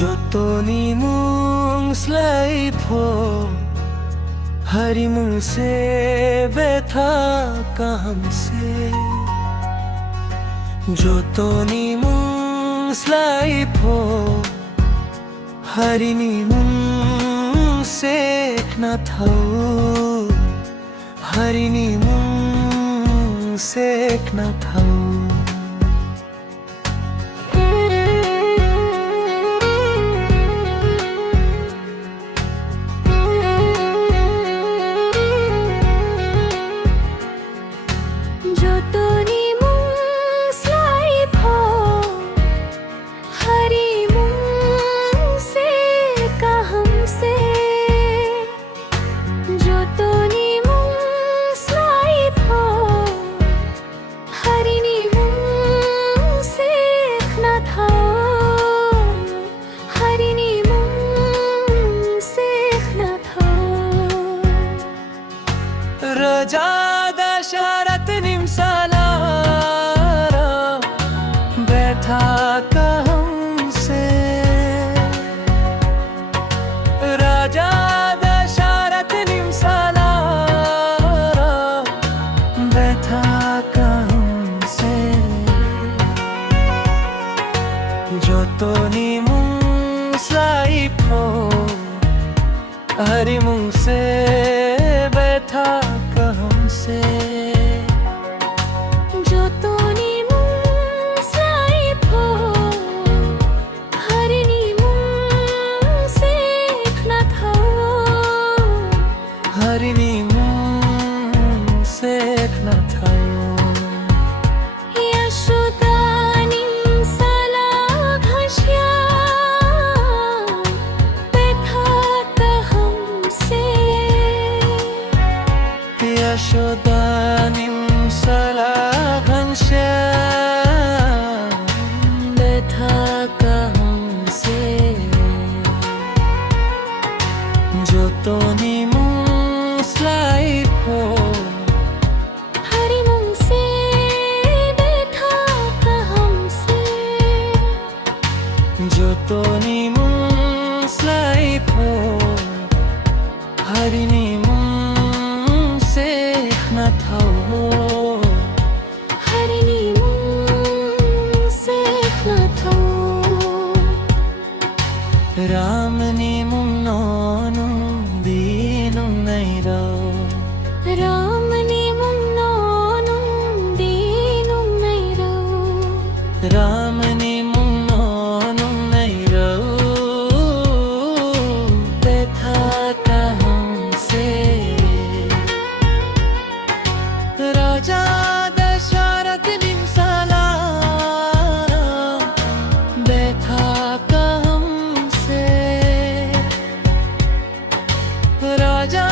Jotoni mung slai pho hari mung se betha kaham se Jotoni mung slai pho hari ni mung se na thau hari ni mung se na thau Raja Dasharat nimsala बैठा कहम से राजा दशरथ निमसाला बैठा कहम से Jotoni mung slai pho hari mung se बैठा कहम से Jotoni mung slai pho hari ni mung se na thau hari ni mung se na thau Yashoda nimsala ghanshyam बैठा कहम से Jotoni mung slai pho hari mung se बैठा कहम से Jotoni mung slai pho hari ni mung se na thau hari ni mung se na thau Ram ni mung nonu dinung nai rau Ram ni mung nonung dinung nai rau Ram ni mung nonu nai rau बैठा कहम से राजा दशरथ निमसाला बैठा कहम से राजा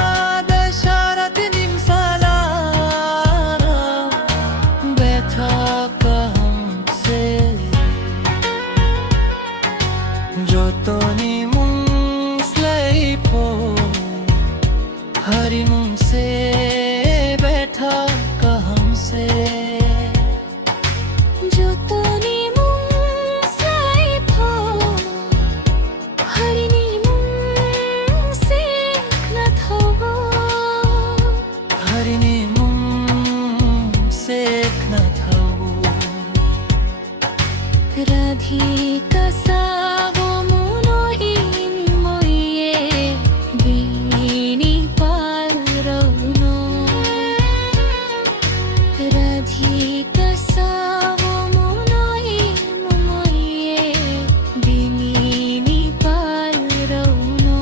दशरथ निमसाला बैठा कहम से Jotoni mung slai pho hari mung se बैठा कहम से Jotoni mung slai pho hari ni mung se na thau hari ni mung se na thau Radhika savo munohin moye bini pal rauno Radhika savo munohin moye bini pal rauno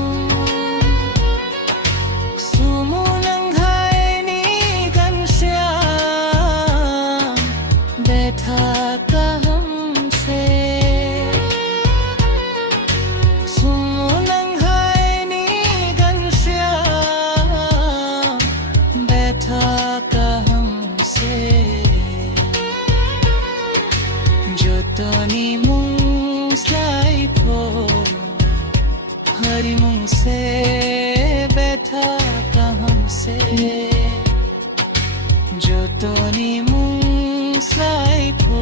Sumunang hai ni ghanshyam बैठा कहम से सुmunang hai ni ghanshyam बैठा कहम से Jotoni mung slai pho hari mung se बैठा कहम से Jotoni mung slai pho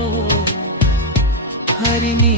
hari ni